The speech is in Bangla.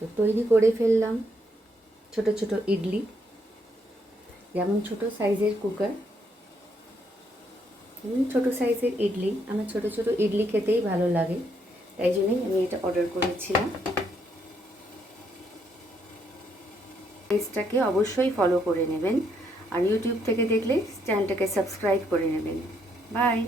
তো তৈরি করে ফেললাম ছোট ছোট ইডলি। যেমন ছোট সাইজের কুকার, ছোট সাইজের ইডলি। আমার ছোট ছোট ইডলি খেতেই ভালো লাগে, তাই জন্যই আমি এটা অর্ডার করেছিলাম। পেজটাকে অবশ্যই ফলো করে নেবেন, আর ইউটিউব থেকে দেখলে চ্যানেলটাকে সাবস্ক্রাইব করে নেবেন। বাই।